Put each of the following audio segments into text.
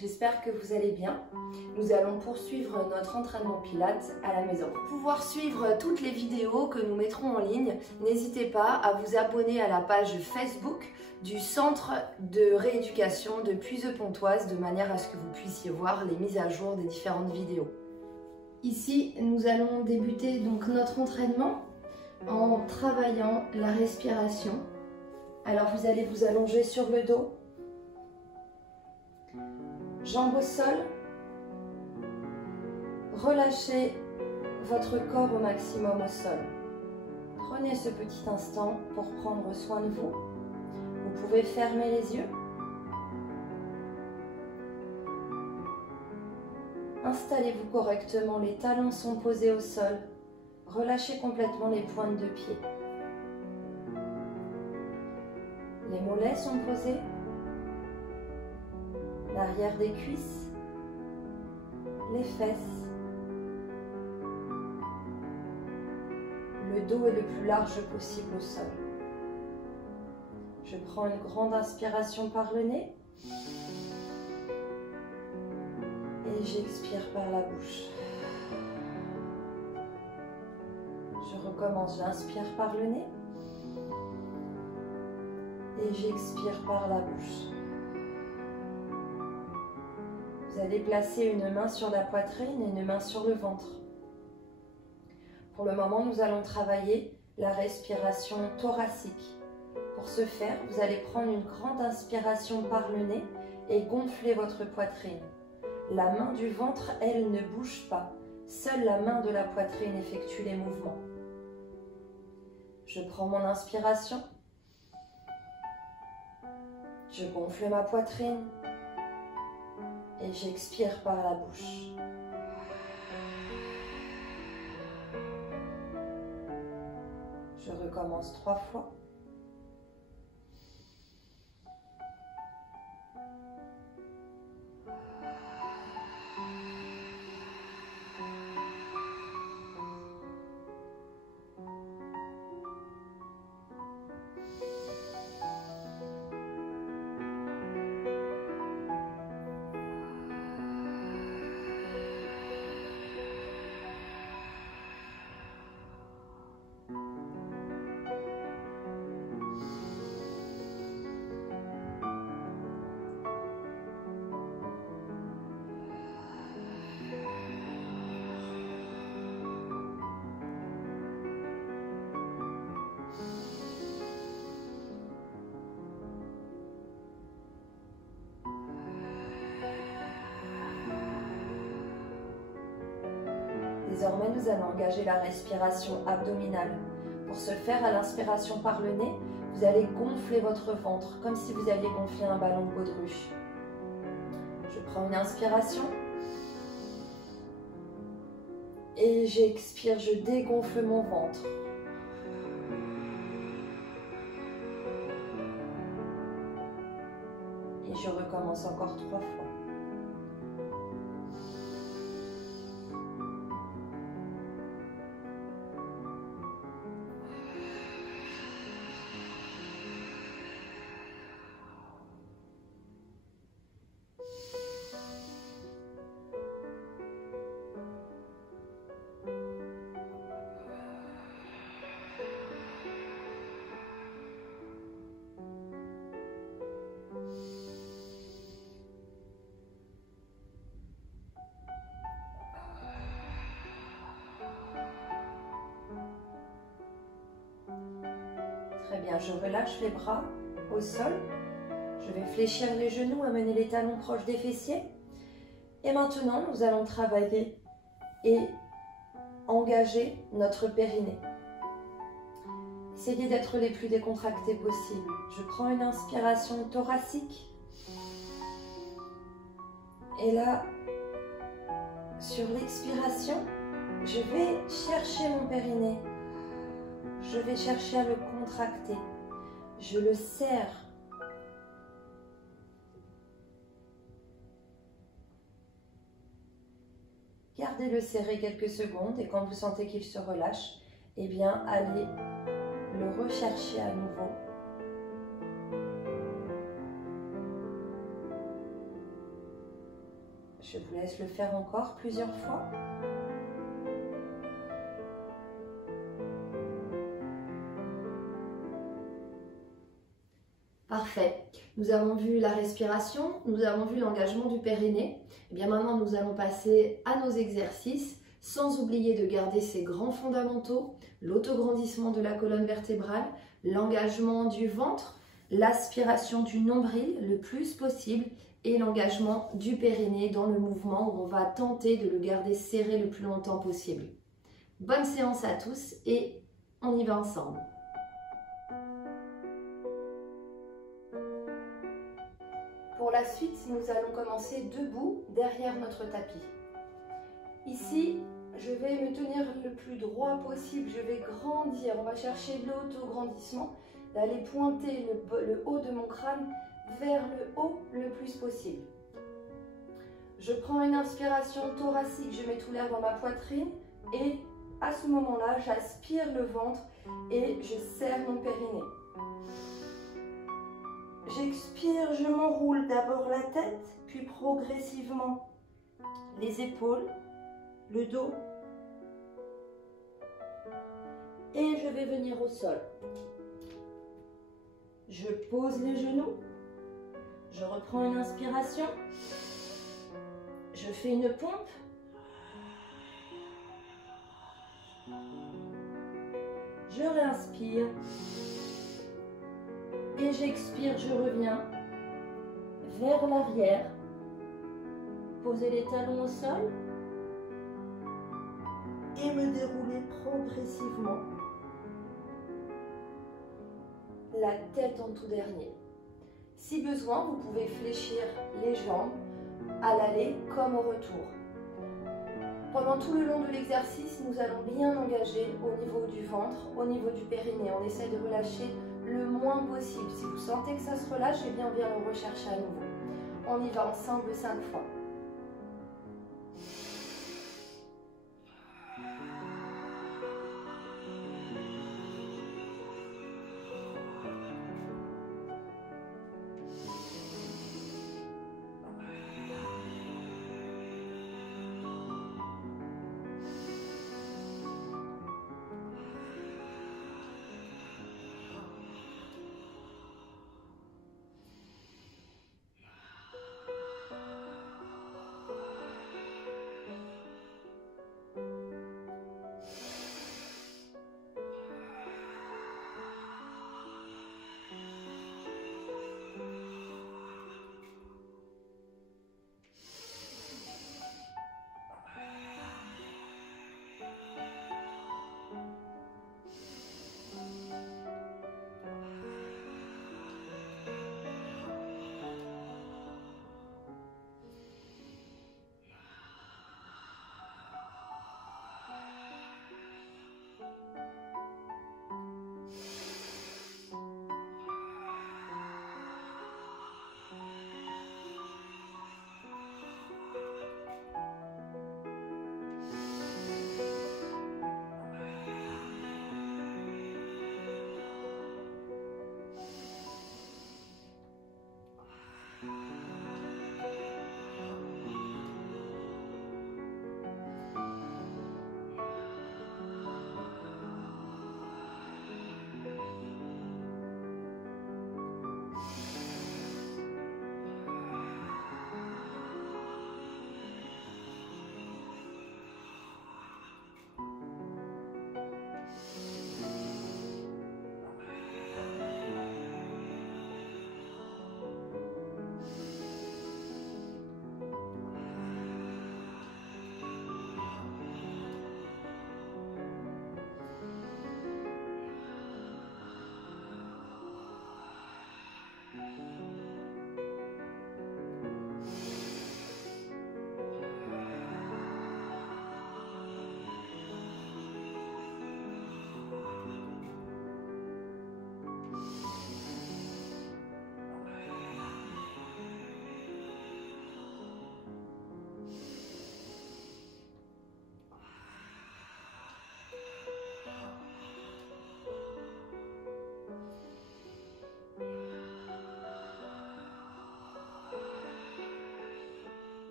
j'espère que vous allez bien. Nous allons poursuivre notre entraînement Pilates à la maison. Pour pouvoir suivre toutes les vidéos que nous mettrons en ligne, n'hésitez pas à vous abonner à la page Facebook du Centre de rééducation de Puise-Pontoise de manière à ce que vous puissiez voir les mises à jour des différentes vidéos. Ici, nous allons débuter donc notre entraînement en travaillant la respiration. Alors vous allez vous allonger sur le dos, jambes au sol, relâchez votre corps au maximum au sol. Prenez ce petit instant pour prendre soin de vous. Vous pouvez fermer les yeux. Installez-vous correctement, les talons sont posés au sol. Relâchez complètement les pointes de pied. Les mollets sont posés. L'arrière des cuisses. Les fesses. Le dos est le plus large possible au sol. Je prends une grande inspiration par le nez. Et j'expire par la bouche. Je recommence, j'inspire par le nez. Et j'expire par la bouche. Vous allez placer une main sur la poitrine et une main sur le ventre. Pour le moment, nous allons travailler la respiration thoracique. Pour ce faire, vous allez prendre une grande inspiration par le nez et gonfler votre poitrine. La main du ventre, elle, ne bouge pas. Seule la main de la poitrine effectue les mouvements. Je prends mon inspiration. Je gonfle ma poitrine. Et j'expire par la bouche. Je recommence 3 fois. Désormais, nous allons engager la respiration abdominale. Pour ce faire, à l'inspiration par le nez, vous allez gonfler votre ventre, comme si vous alliez gonfler un ballon de baudruche. Je prends une inspiration. Et j'expire, je dégonfle mon ventre. Et je recommence encore 3 fois. Très bien, je relâche les bras au sol. Je vais fléchir les genoux, amener les talons proches des fessiers. Et maintenant, nous allons travailler et engager notre périnée. Essayez d'être les plus décontractés possible. Je prends une inspiration thoracique. Et là, sur l'expiration, je vais chercher mon périnée. Je vais chercher à le contracter. Je le serre. Gardez-le serré quelques secondes et quand vous sentez qu'il se relâche, eh bien, allez le rechercher à nouveau. Je vous laisse le faire encore plusieurs fois. Parfait. Nous avons vu la respiration, nous avons vu l'engagement du périnée. Et bien maintenant, nous allons passer à nos exercices, sans oublier de garder ces grands fondamentaux, l'autograndissement de la colonne vertébrale, l'engagement du ventre, l'aspiration du nombril le plus possible et l'engagement du périnée dans le mouvement où on va tenter de le garder serré le plus longtemps possible. Bonne séance à tous et on y va ensemble. Pour la suite, nous allons commencer debout derrière notre tapis. Ici, je vais me tenir le plus droit possible, je vais grandir, on va chercher l'autograndissement, d'aller pointer le haut de mon crâne vers le haut le plus possible. Je prends une inspiration thoracique, je mets tout l'air dans ma poitrine et à ce moment-là, j'aspire le ventre et je serre mon périnée. J'expire, je m'enroule d'abord la tête, puis progressivement les épaules, le dos. Et je vais venir au sol. Je pose les genoux. Je reprends une inspiration. Je fais une pompe. Je réinspire. Et j'expire, je reviens vers l'arrière. Posez les talons au sol. Et me dérouler progressivement. La tête en tout dernier. Si besoin, vous pouvez fléchir les jambes à l'aller comme au retour. Pendant tout le long de l'exercice, nous allons bien engager au niveau du ventre, au niveau du périnée. On essaie de relâcher le moins possible. Si vous sentez que ça se relâche, eh bien, le rechercher à nouveau. On y va ensemble 5 fois.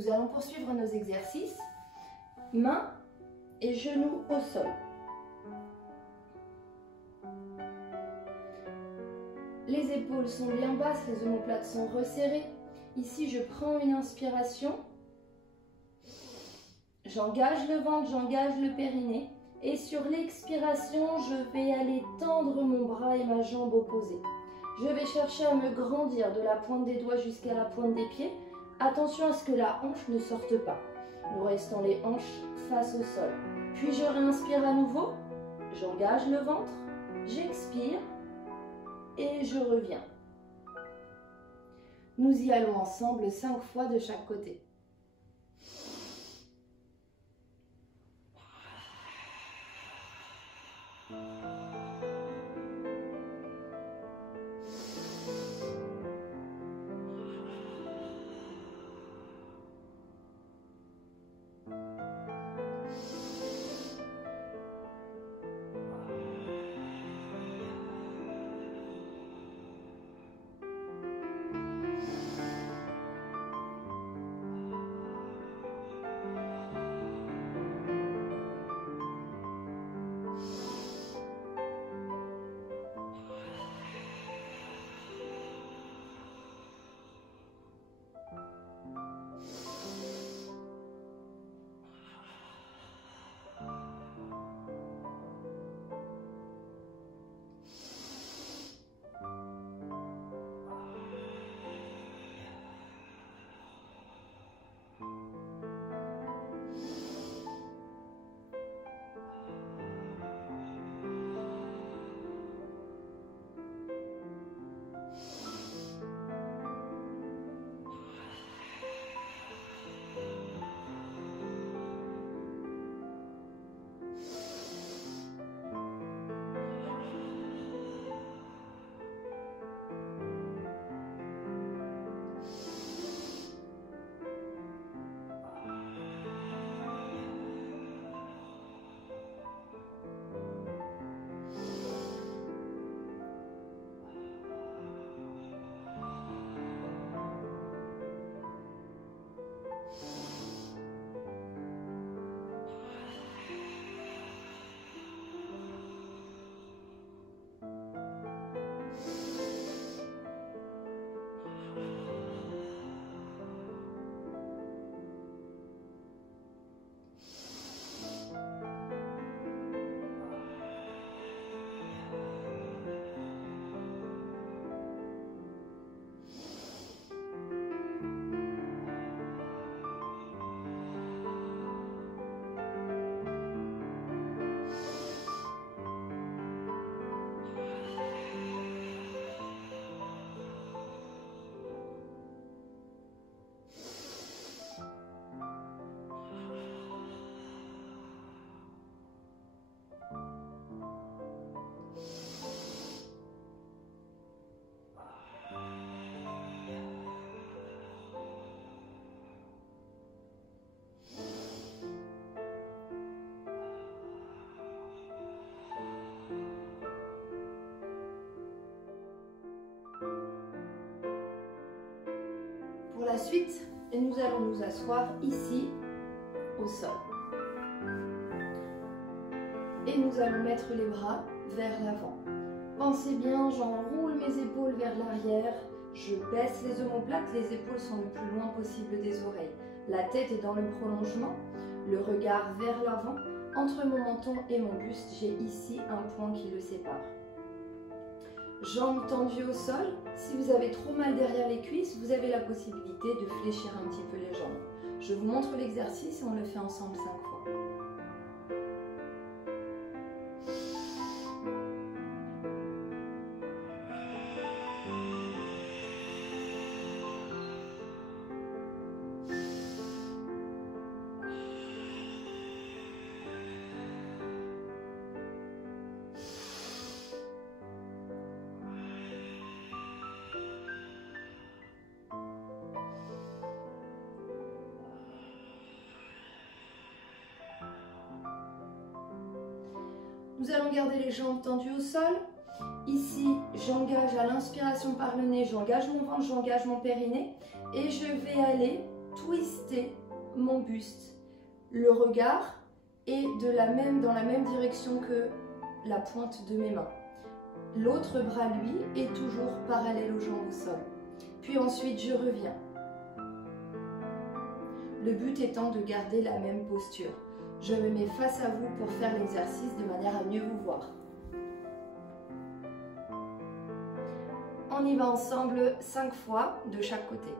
Nous allons poursuivre nos exercices. Mains et genoux au sol. Les épaules sont bien basses, les omoplates sont resserrées. Ici, je prends une inspiration. J'engage le ventre, j'engage le périnée. Et sur l'expiration, je vais aller tendre mon bras et ma jambe opposée. Je vais chercher à me grandir de la pointe des doigts jusqu'à la pointe des pieds. Attention à ce que la hanche ne sorte pas. Nous restons les hanches face au sol. Puis je réinspire à nouveau. J'engage le ventre. J'expire. Et je reviens. Nous y allons ensemble 5 fois de chaque côté. Pour la suite, nous allons nous asseoir ici, au sol. Et nous allons mettre les bras vers l'avant. Pensez bien, j'enroule mes épaules vers l'arrière, je baisse les omoplates, les épaules sont le plus loin possible des oreilles. La tête est dans le prolongement, le regard vers l'avant. Entre mon menton et mon buste, j'ai ici un point qui le sépare. Jambes tendues au sol. Si vous avez trop mal derrière les cuisses, vous avez la possibilité de fléchir un petit peu les jambes. Je vous montre l'exercice et on le fait ensemble 5 fois. Nous allons garder les jambes tendues au sol. Ici, j'engage à l'inspiration par le nez, j'engage mon ventre, j'engage mon périnée. Et je vais aller twister mon buste. Le regard est dans la même direction que la pointe de mes mains. L'autre bras, lui, est toujours parallèle aux jambes au sol. Puis ensuite, je reviens. Le but étant de garder la même posture. Je me mets face à vous pour faire l'exercice de manière à mieux vous voir. On y va ensemble 5 fois de chaque côté.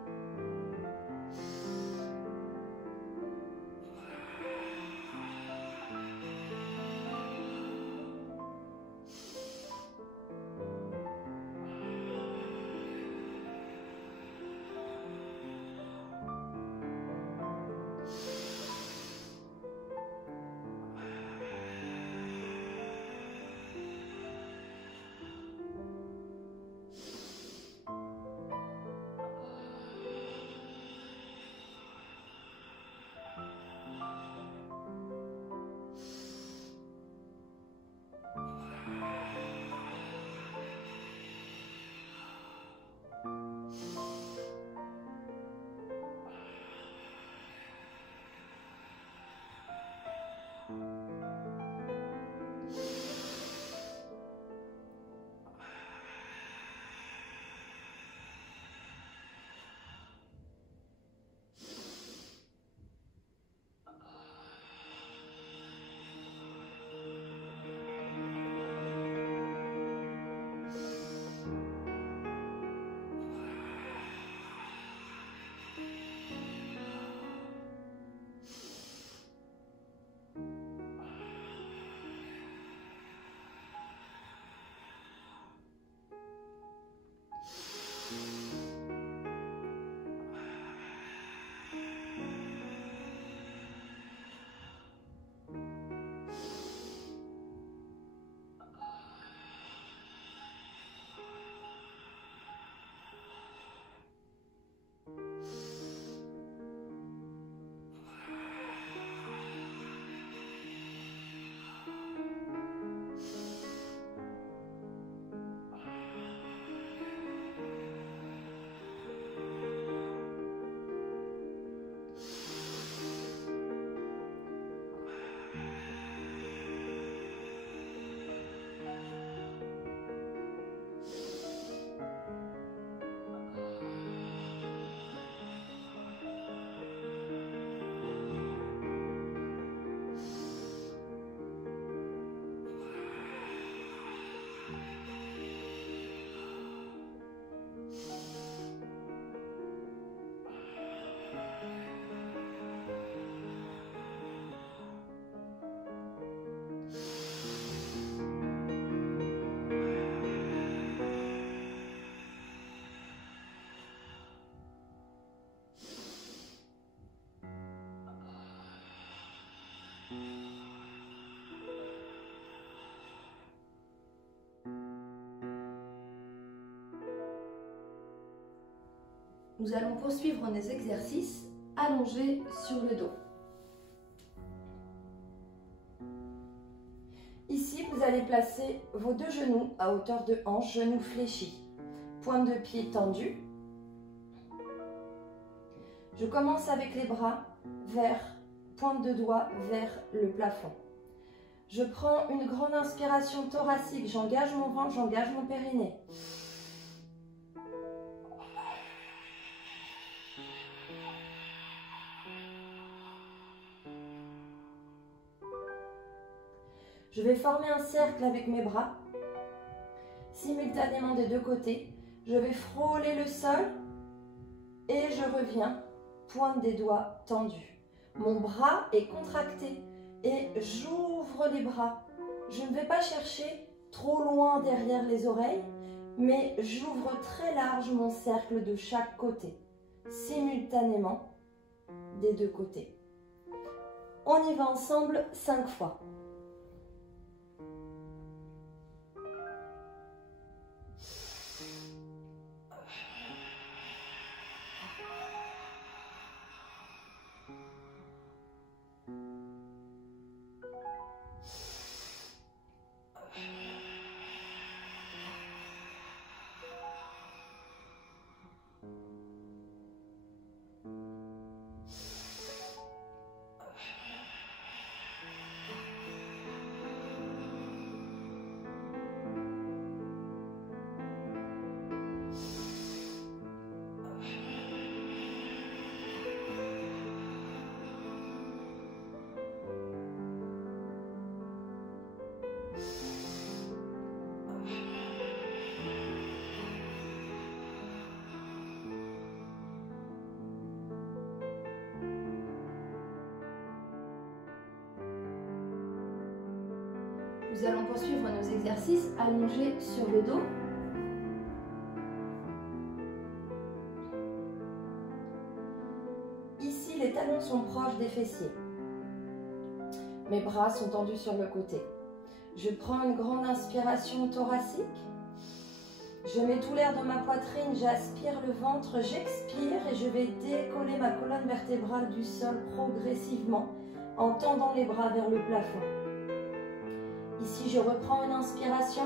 Nous allons poursuivre nos exercices allongés sur le dos. Ici, vous allez placer vos 2 genoux à hauteur de hanche, genoux fléchis, pointe de pied tendue. Je commence avec les bras pointe de doigt vers le plafond. Je prends une grande inspiration thoracique, j'engage mon ventre, j'engage mon périnée. Je vais former un cercle avec mes bras, simultanément des 2 côtés. Je vais frôler le sol et je reviens, pointe des doigts tendue. Mon bras est contracté et j'ouvre les bras. Je ne vais pas chercher trop loin derrière les oreilles, mais j'ouvre très large mon cercle de chaque côté, simultanément des 2 côtés. On y va ensemble 5 fois. Nous allons poursuivre nos exercices allongés sur le dos. Ici, les talons sont proches des fessiers. Mes bras sont tendus sur le côté. Je prends une grande inspiration thoracique. Je mets tout l'air dans ma poitrine, j'aspire le ventre, j'expire et je vais décoller ma colonne vertébrale du sol progressivement en tendant les bras vers le plafond. Ici, je reprends une inspiration,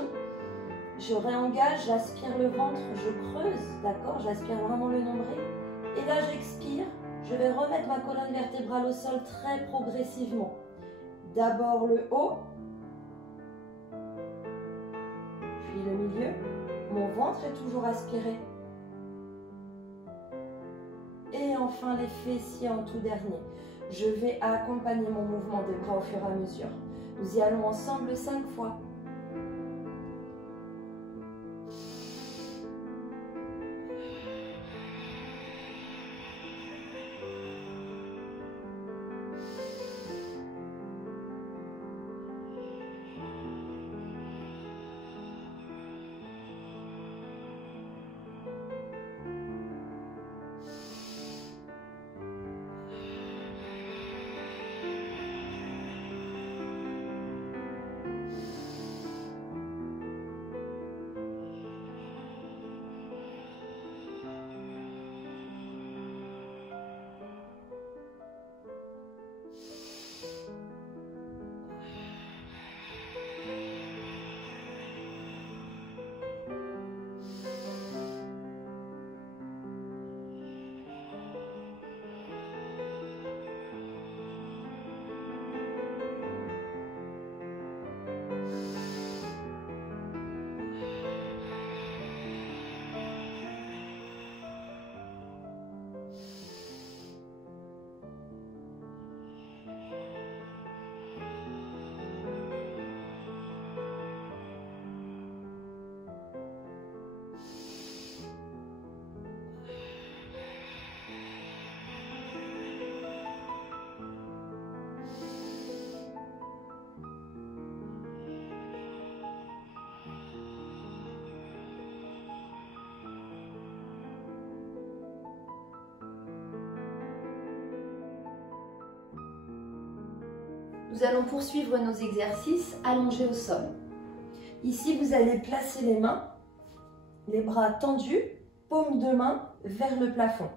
je réengage, j'aspire le ventre, je creuse, d'accord? J'aspire vraiment le nombril. Et là, j'expire, je vais remettre ma colonne vertébrale au sol très progressivement. D'abord le haut, puis le milieu. Mon ventre est toujours aspiré. Et enfin les fessiers en tout dernier. Je vais accompagner mon mouvement des bras au fur et à mesure. Nous y allons ensemble 5 fois. Nous allons poursuivre nos exercices allongés au sol. Ici, vous allez placer les mains, les bras tendus, paume de main vers le plafond.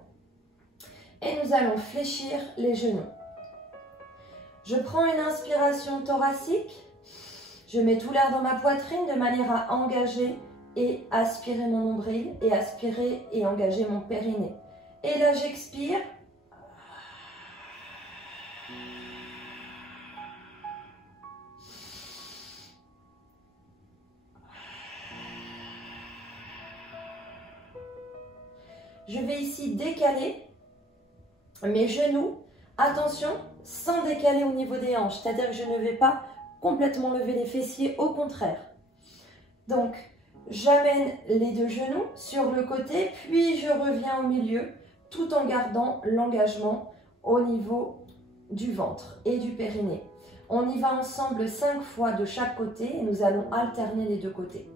Et nous allons fléchir les genoux. Je prends une inspiration thoracique. Je mets tout l'air dans ma poitrine de manière à engager et aspirer mon nombril et aspirer et engager mon périnée. Et là, j'expire. Je vais ici décaler mes genoux, attention, sans décaler au niveau des hanches, c'est-à-dire que je ne vais pas complètement lever les fessiers, au contraire. Donc, j'amène les deux genoux sur le côté, puis je reviens au milieu, tout en gardant l'engagement au niveau du ventre et du périnée. On y va ensemble 5 fois de chaque côté et nous allons alterner les deux côtés.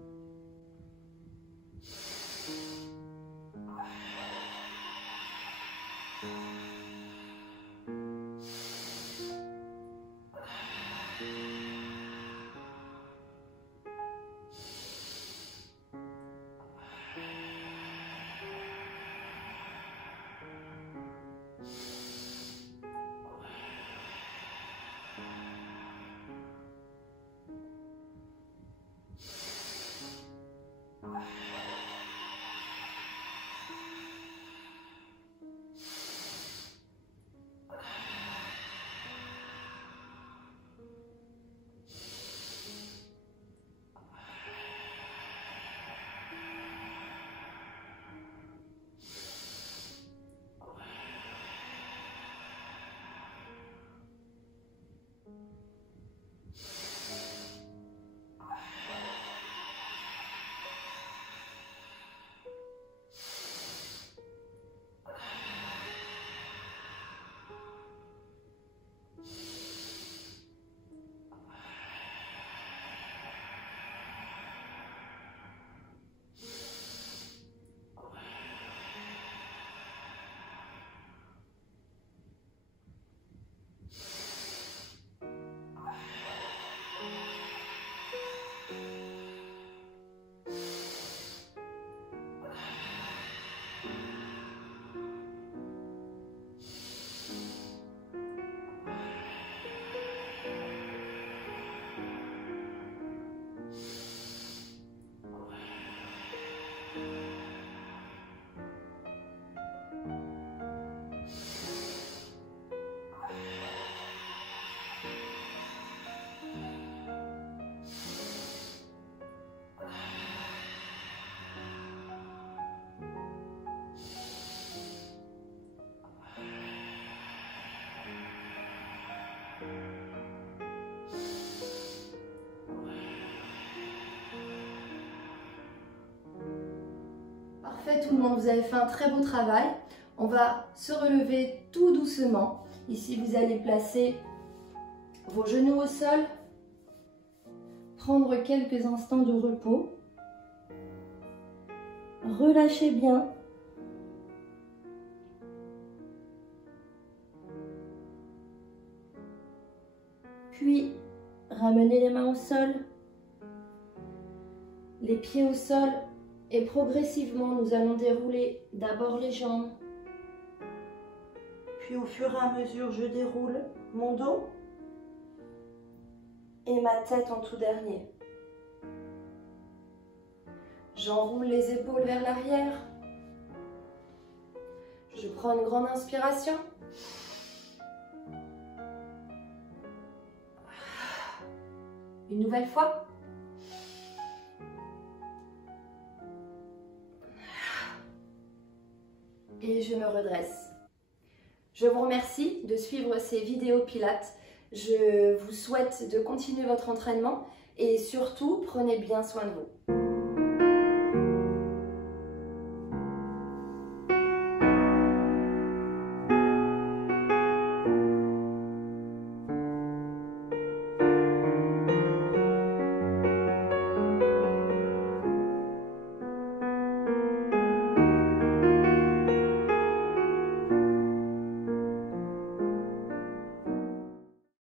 Parfait tout le monde, vous avez fait un très beau travail. On va se relever tout doucement. Ici, vous allez placer vos genoux au sol, prendre quelques instants de repos. Relâchez bien. Puis, ramenez les mains au sol, les pieds au sol et progressivement, nous allons dérouler d'abord les jambes. Puis au fur et à mesure, je déroule mon dos et ma tête en tout dernier. J'enroule les épaules vers l'arrière. Je prends une grande inspiration. Une nouvelle fois. Et je me redresse. Je vous remercie de suivre ces vidéos pilates. Je vous souhaite de continuer votre entraînement et surtout, prenez bien soin de vous.